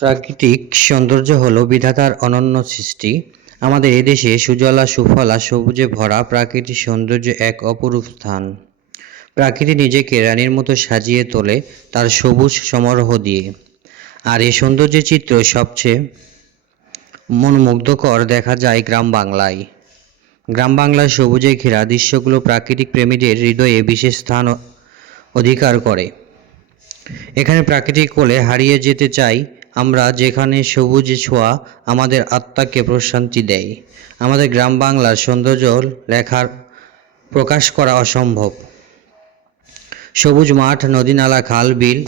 প্রাকৃতিক সৌন্দর্য হলো বিধাতার অনন্য সৃষ্টি। আমাদের এদেশে সুজলা সুফলা সবুজে ভরা প্রাকৃতিক সৌন্দর্য এক অপরূপ স্থান। প্রকৃতি নিজেকে রানীর মতো সাজিয়ে তোলে তার সবুজ সমারোহ দিয়ে। আর এই সৌন্দর্যের চিত্র সবচেয়ে মনোমুগ্ধকর দেখা যায় গ্রাম বাংলায়। গ্রাম বাংলার সবুজে ঘেরা দৃশ্যগুলো প্রাকৃতিক প্রেমীদের হৃদয়ে বিশেষ স্থান অধিকার করে। এখানে প্রাকৃতিক কোলে হারিয়ে যেতে চাই আমরা, যেখানে সবুজ ছোঁয়া আমাদের আত্মাকে প্রশান্তি দেয়। আমাদের গ্রাম বাংলার সৌন্দর্য লেখার প্রকাশ করা অসম্ভব। সবুজ মাঠ, নদী, নালা, খাল, বিল,